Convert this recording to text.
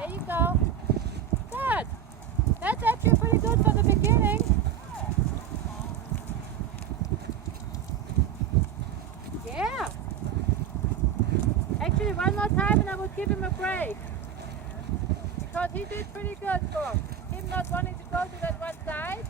There you go. Good. That's actually pretty good for the beginning. Yeah. Actually, one more time and I will give him a break. Because he did pretty good for him not wanting to go to that one side.